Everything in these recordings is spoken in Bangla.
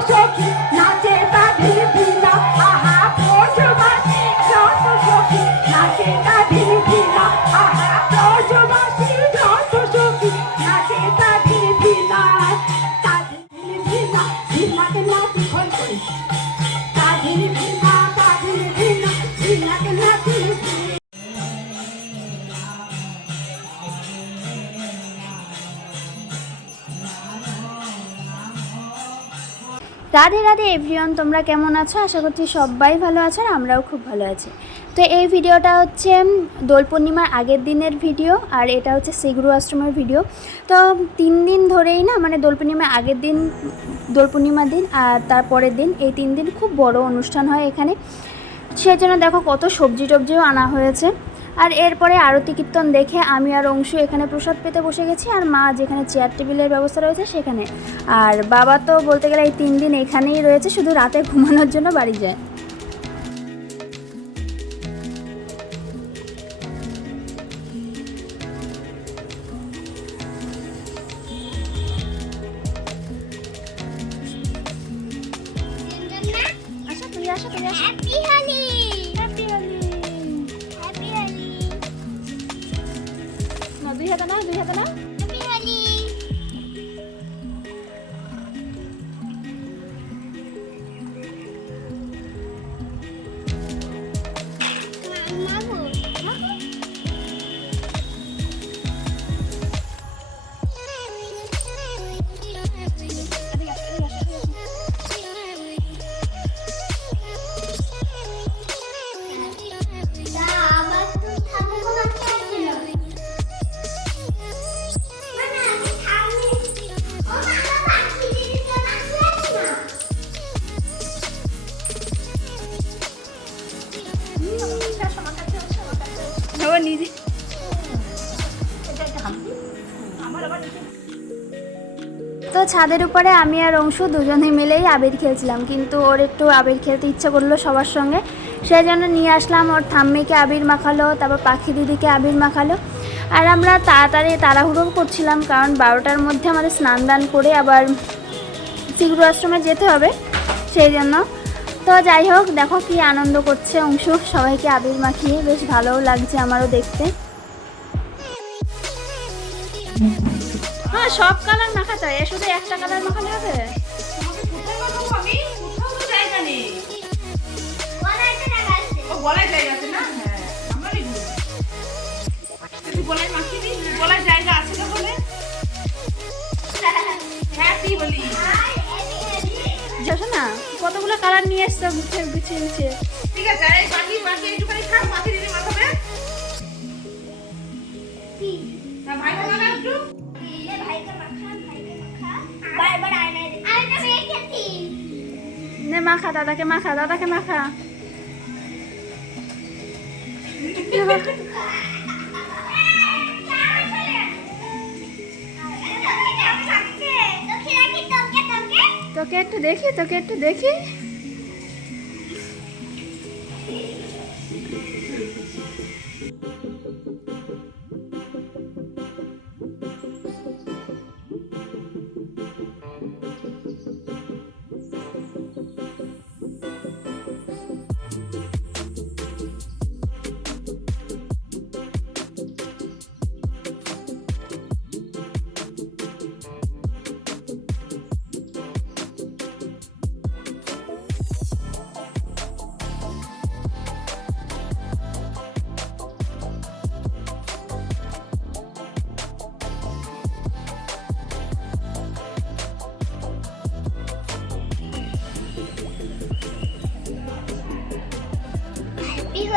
সখী নাচে রাধে রাধে এভরিওয়ান তোমরা কেমন আছো? আশা করছি সবাই ভালো আছো আর আমরাও খুব ভালো আছি। তো এই ভিডিওটা হচ্ছে দোল পূর্ণিমার আগের দিনের ভিডিও আর এটা হচ্ছে শ্রীগুরু আশ্রমের ভিডিও। তো তিন দিন ধরেই না মানে দোল পূর্ণিমার আগের দিন দোল পূর্ণিমার দিন আর তারপরের দিন এই তিন দিন খুব বড় অনুষ্ঠান হয় এখানে। সেই জন্য দেখো কত সবজি টবজিও আনা হয়েছে। আর এরপরে আরতি কীর্তন দেখে আমি আর অংশু এখানে প্রসাদ পেতে বসে গেছি আর মা যেখানে চেয়ার টেবিলের ব্যবস্থা রয়েছে সেখানে। আর বাবা তো বলতে গেলে এই তিন দিন এখানেই রয়েছে শুধু রাতে ঘুমানোর জন্য বাড়ি যায়। আচ্ছা তুই না দুই হাতে না দুই হাতে তো ছাদের উপরে আমি আর অংশু দুজনে মিলেই আবির খেলছিলাম, কিন্তু ওর একটু আবির খেলতে ইচ্ছে করল সবার সঙ্গে। সেই জন্য নিয়ে আসলাম, ওর ঠাম্মিকে আবির মাখালো, তারপর পাখি দিদিকে আবির মাখালো। আর আমরা তাড়াতাড়ি তাড়াহুড়ো করছিলাম, কারণ বারোটার মধ্যে আমাদের স্নান দান করে আবার শিগুরু আশ্রমে যেতে হবে, সেই জন্য। তো যাই হোক, দেখো কি আনন্দ করছে অংশু, সবাইকে আবির মাখিয়ে। বেশ ভালোও লাগছে আমারও দেখতে। হ্যাঁ সব কালার মাখা চাই শুধু একটা কালার মাখালে হবে? গলায় জায়গা আছে না? হ্যাঁ আমারই গলায় মাখিয়ে দিস গলায় জায়গা আছে তাহলে হ্যাপি হোলি যাসো না? কতগুলো কালার নিয়ে এসছো? গুছিয়ে গুছিয়ে গুছিয়ে। ঠিক আছে এই বাকি বাকি একটুখানি নে মাখা দাদাকে মাখা দাদাকে মাখা। তোকে একটু দেখি তোকে। একটু দেখি।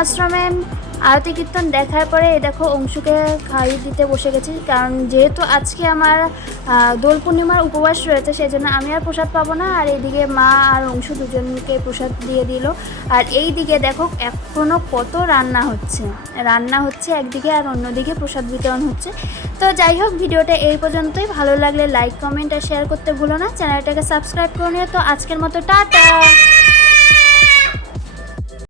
আশ্রমে আরতি কীর্তন দেখার পরে দেখো অংশুকে খাইয়ে দিতে বসে গেছি। কারণ যেহেতু আজকে আমার দোল পূর্ণিমার উপবাস রয়েছে সেই জন্য আমি আর প্রসাদ পাবো না। আর এইদিকে মা আর অংশু দুজনকে প্রসাদ দিয়ে দিল। আর এই দিকে দেখো এখনও কত রান্না হচ্ছে। রান্না হচ্ছে একদিকে আর অন্যদিকে প্রসাদ বিতরণ হচ্ছে। তো যাই হোক, ভিডিওটা এই পর্যন্তই। ভালো লাগলে লাইক কমেন্ট আর শেয়ার করতে ভুলো না। চ্যানেলটাকে সাবস্ক্রাইব করে নিও। তো আজকের মতো, টাটা!